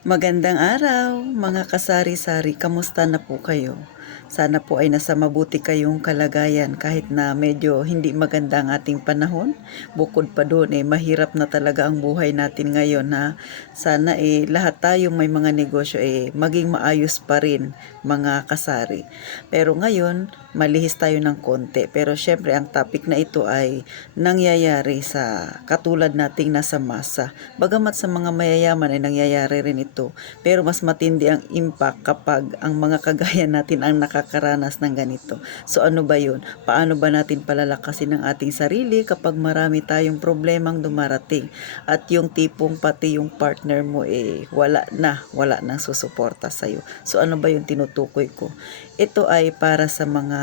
Magandang araw, mga kasari-sari. Kamusta na po kayo? Sana po ay nasa mabuti kayong kalagayan kahit na medyo hindi maganda ang ating panahon. Bukod pa doon, mahirap na talaga ang buhay natin ngayon na sana lahat tayong may mga negosyo maging maayos pa rin, mga kasari. Pero ngayon, malihis tayo ng konti. Pero syempre, ang topic na ito ay nangyayari sa katulad nating nasa masa. Bagamat sa mga mayayaman ay nangyayari rin ito, pero mas matindi ang impact kapag ang mga kagaya natin ang nakakaranas ng ganito. So ano ba yun? Paano ba natin palalakasin ang ating sarili kapag marami tayong problemang dumarating at yung tipong pati yung partner mo wala nang susuporta sa'yo. So ano ba yung tinutukoy ko? Ito ay para sa mga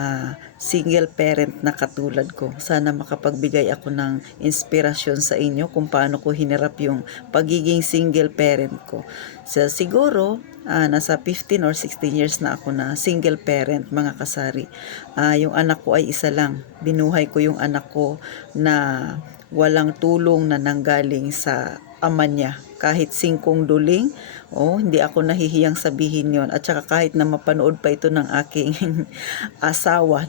single parent na katulad ko. Sana makapagbigay ako ng inspirasyon sa inyo kung paano ko hinarap yung pagiging single parent ko. So, siguro, nasa 15 or 16 years na ako na single parent, mga kasari. Yung anak ko ay isa lang. Binuhay ko yung anak ko na walang tulong na nanggaling sa ama niya. Kahit singkong duling, hindi ako nahihiyang sabihin yon. At saka kahit na mapanood pa ito ng aking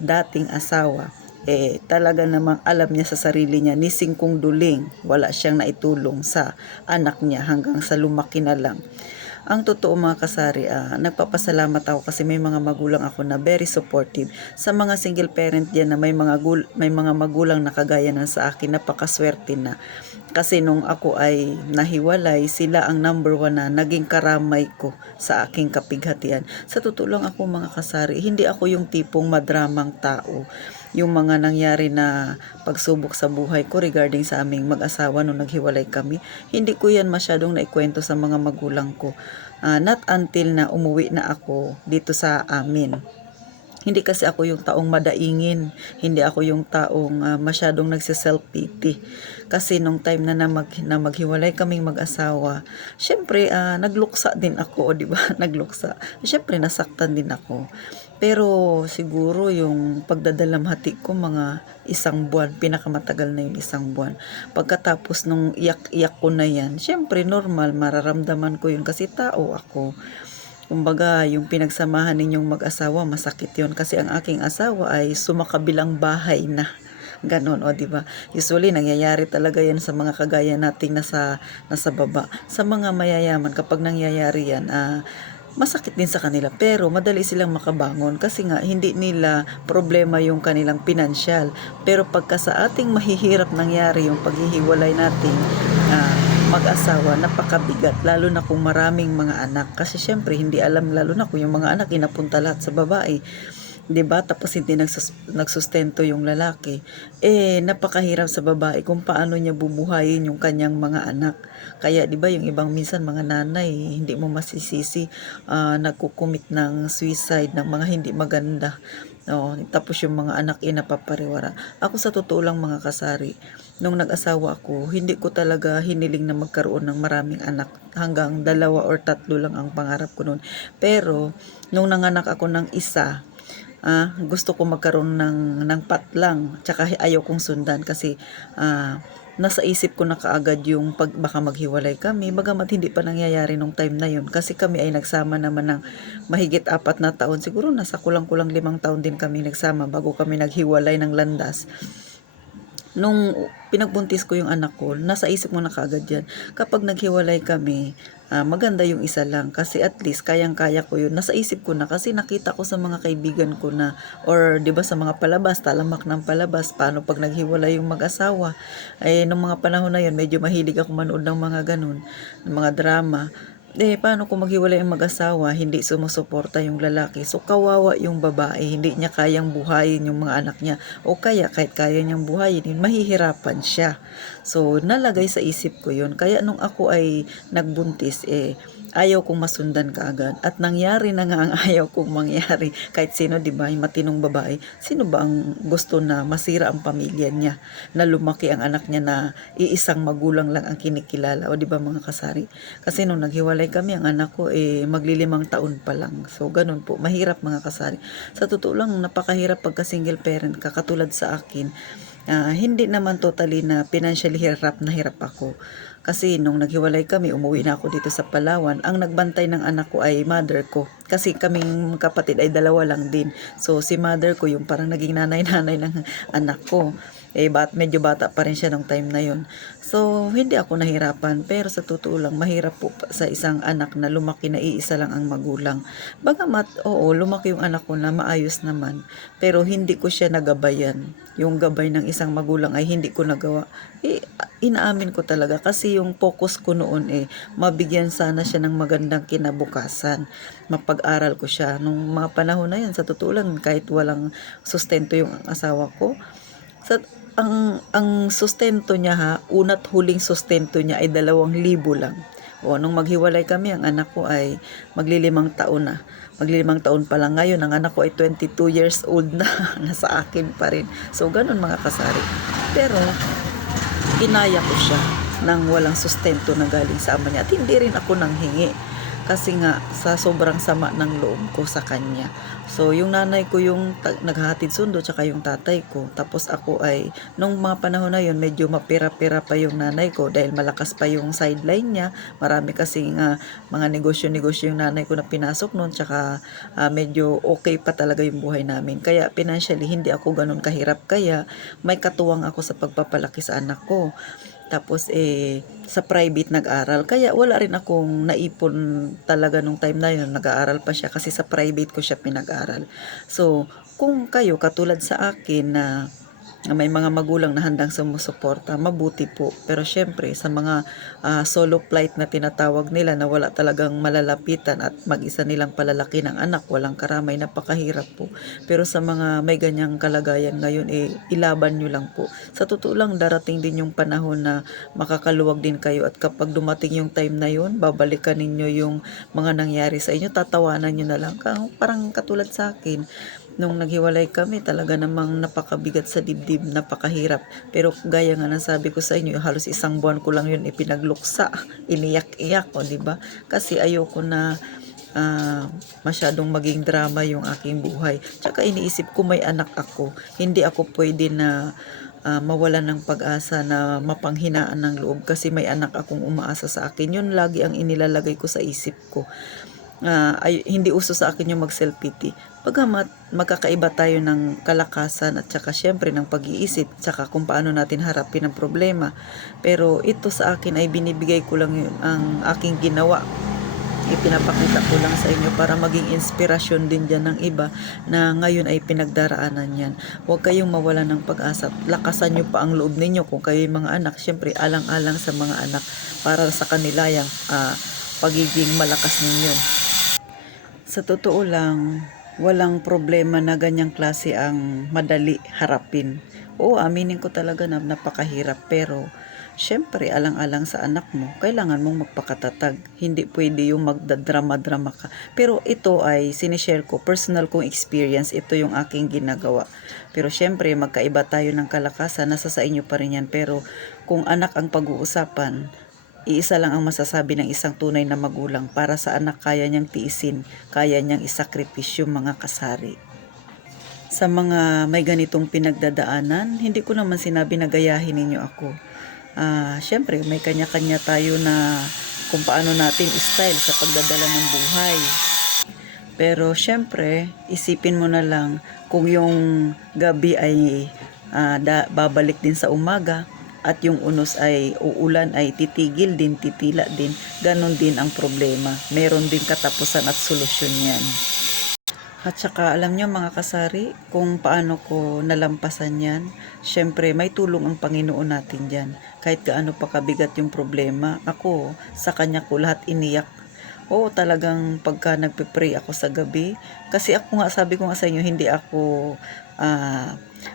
dating asawa, talaga namang alam niya sa sarili niya, ni singkong duling, wala siyang naitulong sa anak niya hanggang sa lumaki na lang. Ang totoo, mga kasari, nagpapasalamat ako kasi may mga magulang ako na very supportive. Sa mga single parent diyan na may mga magulang na kagaya ng sa akin, napakaswerte na. Kasi nung ako ay nahiwalay, sila ang number one na naging karamay ko sa aking kapighatian. Sa totoo lang ako, mga kasari, hindi ako yung tipong madramang tao. Yung mga nangyari na pagsubok sa buhay ko regarding sa aming mag-asawa nung naghiwalay kami, hindi ko yan masyadong naikwento sa mga magulang ko. Not until na umuwi na ako dito sa amin. Hindi kasi ako yung taong madaingin, hindi ako yung taong masyadong nagse-self-pity. Kasi nung time na maghiwalay kaming mag-asawa, syempre nagluksa din ako, di ba? Nagluksa. Syempre nasaktan din ako. Pero siguro yung pagdadalamhati ko mga isang buwan, pinakamatagal na yung isang buwan. Pagkatapos nung iyak-iyak ko na yan, syempre normal, mararamdaman ko yun kasi tao ako. Kumbaga, yung pinagsamahan ninyong mag-asawa, masakit yon kasi ang aking asawa ay sumakabilang bahay na. Ganon, o di ba? Usually, nangyayari talaga yan sa mga kagaya nating nasa baba. Sa mga mayayaman, kapag nangyayari yan, masakit din sa kanila, pero madali silang makabangon kasi nga hindi nila problema yung kanilang pinansyal. Pero pagka sa ating mahihirap nangyari yung paghihiwalay nating mag-asawa, napakabigat, lalo na kung maraming mga anak. Kasi syempre, hindi alam, lalo na kung yung mga anak inapunta lahat sa babae. 'Di ba? Tapos hindi nagsustento yung lalaki. Napakahirap sa babae kung paano niya bubuhayin yung kanyang mga anak. Kaya 'di ba yung ibang minsan mga nanay, hindi mo masisisi, nagkukumit ng suicide ng mga hindi maganda. Tapos yung mga anak napapariwara. Ako sa totoo lang, mga kasari, nung nag-asawa ako, hindi ko talaga hiniling na magkaroon ng maraming anak. Hanggang 2 or 3 lang ang pangarap ko noon. Pero nung nanganak ako ng isa, gusto ko magkaroon ng patlang, tsaka ayaw kong sundan kasi nasa isip ko na kaagad yung baka maghiwalay kami, bagamat hindi pa nangyayari nung time na yun kasi kami ay nagsama naman ng mahigit 4 na taon, siguro nasa kulang-kulang 5 taon din kami nagsama bago kami naghiwalay ng landas. Nung pinagbuntis ko yung anak ko, nasa isip mo na kaagad yan. Kapag naghiwalay kami, maganda yung isa lang kasi at least kayang-kaya ko yun. Nasa isip ko na kasi nakita ko sa mga kaibigan ko na, or 'di ba sa mga palabas, talamak ng palabas, paano pag naghiwalay yung mag-asawa. Nung mga panahon na yun, medyo mahilig ako manood ng mga ganun, ng mga drama. Paano kung maghiwalay ang mag-asawa, hindi sumusuporta yung lalaki? So, kawawa yung babae, hindi niya kayang buhayin yung mga anak niya. O kaya, kahit kaya niyang buhayin, mahihirapan siya. So, nalagay sa isip ko yun. Kaya nung ako ay nagbuntis, ayaw kong masundan kaagad. At nangyari na nga ang ayaw kong mangyari. Kahit sino, di ba, yung matinong babae, sino ba ang gusto na masira ang pamilya niya? Na lumaki ang anak niya na iisang magulang lang ang kinikilala. O di ba, mga kasari? Kasi nung naghiwalay kami, ang anak ko magli 5 taon pa lang. So, ganun po. Mahirap, mga kasari. Sa totoo lang, napakahirap pagka single parent ka, katulad sa akin. Hindi naman totally na financially hirap na hirap ako. Kasi nung naghiwalay kami, umuwi na ako dito sa Palawan. Ang nagbantay ng anak ko ay mother ko. Kasi kaming kapatid ay dalawa lang din. So si mother ko yung parang naging nanay-nanay ng anak ko. Medyo bata pa rin siya nung time na yun. So hindi ako nahirapan. Pero sa totoo lang, mahirap po sa isang anak na lumaki na iisa lang ang magulang. Bagamat, oo, lumaki yung anak ko na maayos naman. Pero hindi ko siya nagabayan. Yung gabay ng isang magulang ay hindi ko nagawa. Inaamin ko talaga kasi yung focus ko noon mabigyan sana siya ng magandang kinabukasan. Mapag-aral ko siya. Nung mga panahon na yan, sa totoo lang, kahit walang sustento yung asawa ko, sa, ang sustento niya una't huling sustento niya ay 2,000 lang. Nung maghiwalay kami, ang anak ko ay maglilimang taon na. Maglilimang taon pa lang ngayon, ang anak ko ay 22 years old na, nasa akin pa rin. So, ganun mga kasari. Pero, inaya ko siya nang walang sustento na galing sa ama niya. At hindi rin ako nanghingi. Kasi nga, sa sobrang sama ng loob ko sa kanya. So, yung nanay ko yung naghahatid sundo, tsaka yung tatay ko. Tapos ako ay, nung mga panahon na yun, medyo mapira-pira pa yung nanay ko dahil malakas pa yung sideline niya. Marami kasing mga negosyo-negosyo yung nanay ko na pinasok noon, tsaka medyo okay pa talaga yung buhay namin. Kaya financially, hindi ako ganun kahirap. Kaya may katuwang ako sa pagpapalaki sa anak ko. Tapos sa private nag-aral. Kaya wala rin akong naipon talaga nung time na yun. Nag-aaral pa siya kasi sa private ko siya pinag-aral. So, kung kayo katulad sa akin na may mga magulang na handang sumusuporta, mabuti po. Pero syempre, sa mga solo flight na tinatawag nila na wala talagang malalapitan at mag-isa nilang palalaki ng anak, walang karamay, napakahirap po. Pero sa mga may ganyang kalagayan ngayon, ilaban nyo lang po. Sa totoo lang, darating din yung panahon na makakaluwag din kayo at kapag dumating yung time na yun, babalikan ninyo yung mga nangyari sa inyo, tatawanan nyo na lang. Parang katulad sa akin, nung naghiwalay kami, talaga namang napakabigat sa dibdib, napakahirap. Pero gaya nga ng sabi ko sa inyo, halos 1 buwan ko lang yun ipinagluksa, iniyak-iyak ko, di ba? Kasi ayoko na masyadong maging drama yung aking buhay. Tsaka iniisip ko may anak ako, hindi ako pwede na mawalan ng pag-asa na mapanghinaan ng loob kasi may anak akong umaasa sa akin. Yun lagi ang inilalagay ko sa isip ko. Hindi uso sa akin yung mag-self-pity. Pagamat magkakaiba tayo ng kalakasan at saka syempre ng pag-iisip, saka kung paano natin harapin ang problema. Pero ito sa akin ay binibigay ko lang yun, ang aking ginawa. Ipinapakita ko lang sa inyo para maging inspirasyon din dyan ng iba na ngayon ay pinagdaraanan yan. Huwag kayong mawala ng pag-asa. Lakasan nyo pa ang loob ninyo kung kayo yung mga anak. Syempre, alang-alang sa mga anak para sa kanila yung pagiging malakas ninyo. Sa totoo lang, walang problema na ganyang klase ang madali harapin. Oo, aminin ko talaga na napakahirap, pero syempre, alang-alang sa anak mo, kailangan mong magpakatatag. Hindi pwede yung magdadrama-drama ka. Pero ito ay sinishare ko, personal kong experience, ito yung aking ginagawa. Pero syempre, magkaiba tayo ng kalakasan, nasa sa inyo pa rin yan. Pero kung anak ang pag-uusapan, iisa lang ang masasabi ng isang tunay na magulang, para sa anak kaya niyang tiisin, kaya niyang isakripisyo mga kasari. Sa mga may ganitong pinagdadaanan, hindi ko naman sinabi na gayahin ninyo ako. Syempre, may kanya-kanya tayo na kung paano natin style sa pagdadala ng buhay. Pero syempre, isipin mo na lang kung yung gabi ay babalik din sa umaga, at yung unos ay uulan, ay titigil din, titila din, ganon din ang problema. Meron din katapusan at solusyon yan. At saka alam nyo mga kasari, kung paano ko nalampasan yan, syempre may tulong ang Panginoon natin dyan. Kahit gaano pa kabigat yung problema, ako sa Kanya ko lahat iniyak. Oo, talagang pagka nagpe-pray ako sa gabi, kasi ako nga, sabi ko nga sa inyo, hindi ako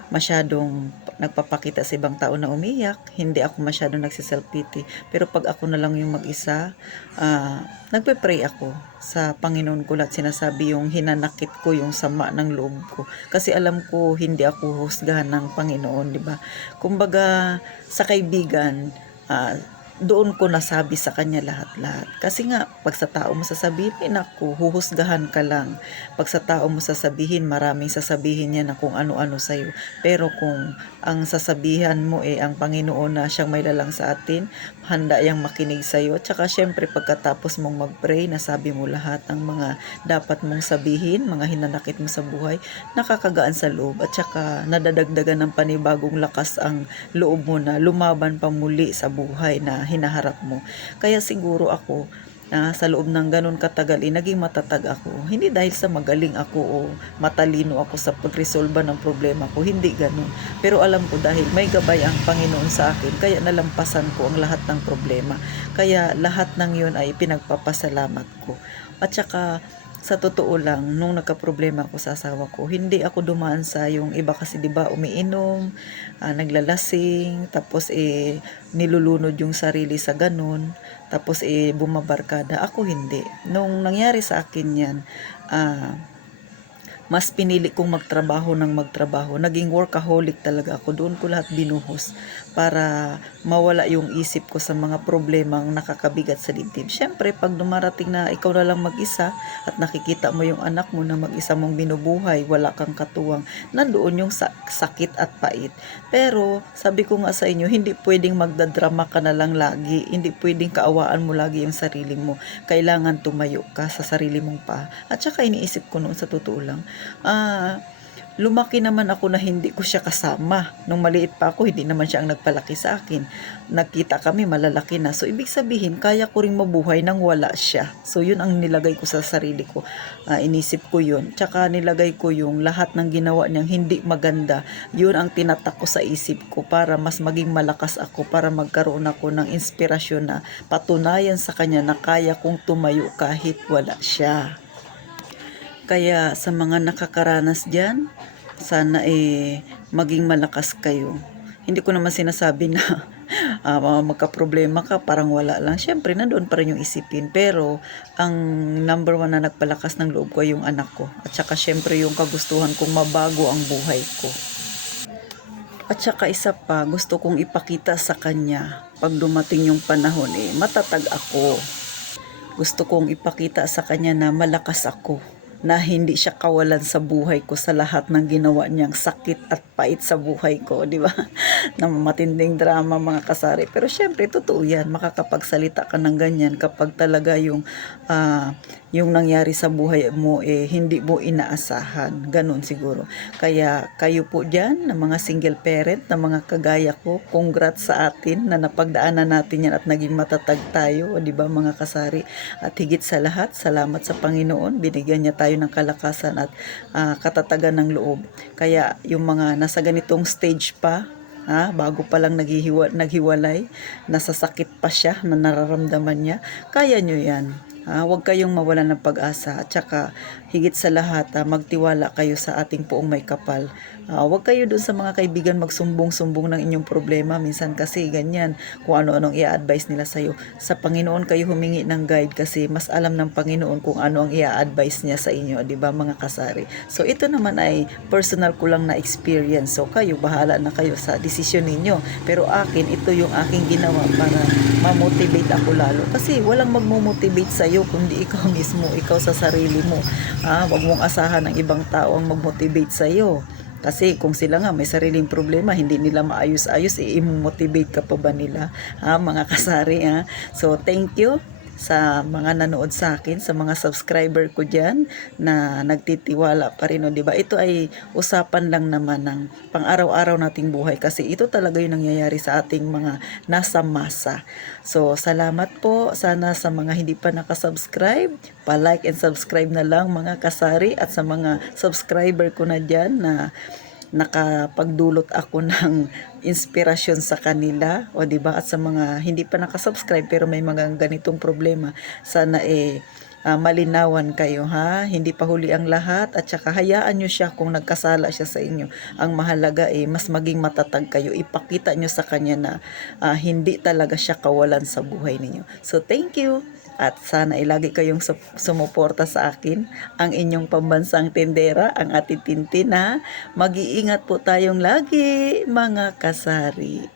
masyadong nagpapakita sa ibang tao na umiyak, hindi ako masyadong nagsiself-pity. Pero pag ako na lang yung mag-isa, nagpe-pray ako sa Panginoon ko, lahat sinasabi yung hinanakit ko, yung sama ng loob ko. Kasi alam ko hindi ako husgahan ng Panginoon, di ba? Kumbaga sa kaibigan, doon ko nasabi sa kanya lahat-lahat. Kasi nga, pag sa tao mo sasabihin, naku, huhusgahan ka lang. Pag sa tao mo sasabihin, maraming sasabihin niya na kung ano-ano sa'yo. Pero kung ang sasabihan mo ang Panginoon na siyang may lalang sa atin, handa yang makinig sa'yo. At saka syempre, pagkatapos mong mag-pray, nasabi mo lahat ng mga dapat mong sabihin, mga hinanakit mo sa buhay, nakakagaan sa loob. At saka nadadagdagan ng panibagong lakas ang loob mo na lumaban pa muli sa buhay na hinaharap mo. Kaya siguro ako, sa loob ng ganun katagal, naging matatag ako. Hindi dahil sa magaling ako o matalino ako sa pagresolba ng problema ko, hindi ganun. Pero alam ko dahil may gabay ang Panginoon sa akin, kaya nalampasan ko ang lahat ng problema. Kaya lahat ng yun ay pinagpapasalamat ko. At saka, sa totoo lang, nung nagka-problema ako sa asawa ko, hindi ako dumaan sa yung iba kasi 'di ba umiinom, naglalasing, tapos nilulunod yung sarili sa ganun, tapos bumabarkada. Ako hindi. Nung nangyari sa akin 'yan, ah mas pinili kong magtrabaho ng magtrabaho. Naging workaholic talaga ako. Doon ko lahat binuhos para mawala yung isip ko sa mga problemang nakakabigat sa dibdib. Siyempre, pag dumarating na ikaw na lang mag-isa at nakikita mo yung anak mo na mag-isa mong binubuhay, wala kang katuwang, nandoon yung sakit at pait. Pero, sabi ko nga sa inyo, hindi pwedeng magdadrama ka na lang lagi. Hindi pwedeng kaawaan mo lagi yung sarili mo. Kailangan tumayo ka sa sarili mong paa. At saka iniisip ko noon sa totoo lang, lumaki naman ako na hindi ko siya kasama. Nung maliit pa ako, hindi naman siya ang nagpalaki sa akin. Nagkita kami, malalaki na. So, ibig sabihin, kaya ko ring mabuhay nang wala siya. So, yun ang nilagay ko sa sarili ko. Inisip ko yun. Tsaka nilagay ko yung lahat ng ginawa niyang hindi maganda. Yun ang tinatak ko sa isip ko para mas maging malakas ako, para magkaroon ako ng inspirasyon na patunayan sa kanya na kaya kong tumayo kahit wala siya. Kaya sa mga nakakaranas dyan, sana maging malakas kayo. Hindi ko naman sinasabi na magka-problema ka, parang wala lang. Siyempre, nandoon pa rin yung isipin. Pero, ang number one na nagpalakas ng loob ko ay yung anak ko. At saka, siyempre, yung kagustuhan kong mabago ang buhay ko. At saka isa pa, gusto kong ipakita sa kanya, pag dumating yung panahon, matatag ako. Gusto kong ipakita sa kanya na malakas ako, na hindi siya kawalan sa buhay ko sa lahat ng ginawa niyang sakit at pait sa buhay ko, di ba? Na matinding drama mga kasari. Pero syempre, totoo yan. Makakapagsalita ka ng ganyan kapag talaga yung nangyari sa buhay mo hindi mo inaasahan. Ganun siguro. Kaya kayo po dyan, na mga single parent, na mga kagaya ko, congrats sa atin na napagdaanan natin yan at naging matatag tayo, di ba mga kasari? At higit sa lahat, salamat sa Panginoon. Binigyan niya tayo ng kalakasan at katatagan ng loob. Kaya yung mga nasa ganitong stage pa, bago pa lang naghiwalay, nasasakit pa siya na nararamdaman niya, kaya nyo yan. Huwag kayong mawalan ng pag-asa at saka higit sa lahat magtiwala kayo sa ating Poong May Kapal. Huwag kayo dun sa mga kaibigan magsumbong-sumbong ng inyong problema. Minsan kasi ganyan, kung ano-anong i-advise nila sa'yo. Sa Panginoon kayo humingi ng guide kasi mas alam ng Panginoon kung ano ang i-advise niya sa inyo, di ba mga kasari? So ito naman ay personal ko lang na experience. So kayo, bahala na kayo sa desisyon ninyo. Pero akin, ito yung aking ginawa para ma-motivate ako lalo. Kasi walang magmo-motivate sa'yo kundi ikaw mismo, ikaw sa sarili mo. Huwag mong asahan ng ibang tao ang mag-motivate sa'yo. Kasi kung sila nga may sariling problema, hindi nila maayos-ayos, i-motivate ka pa ba nila? Mga kasari, So, thank you sa mga nanood sa akin, sa mga subscriber ko dyan na nagtitiwala pa rin. Diba? Ito ay usapan lang naman ng pang-araw-araw nating buhay kasi ito talaga yung nangyayari sa ating mga nasa masa. So, salamat po. Sana sa mga hindi pa nakasubscribe, pa-like and subscribe na lang mga kasari, at sa mga subscriber ko na dyan na nakapagdulot ako ng inspirasyon sa kanila, o di ba, at sa mga hindi pa nakasubscribe pero may mga ganitong problema, sana malinawan kayo, hindi pa huli ang lahat, at saka hayaan nyo siya kung nagkasala siya sa inyo. Ang mahalaga mas maging matatag kayo, ipakita nyo sa kanya na hindi talaga siya kawalan sa buhay ninyo. So thank you. At sana ilagi kayong sumuporta sa akin, ang inyong pambansang tindera, ang Ate Tintin. Mag-iingat po tayong lagi mga kasari.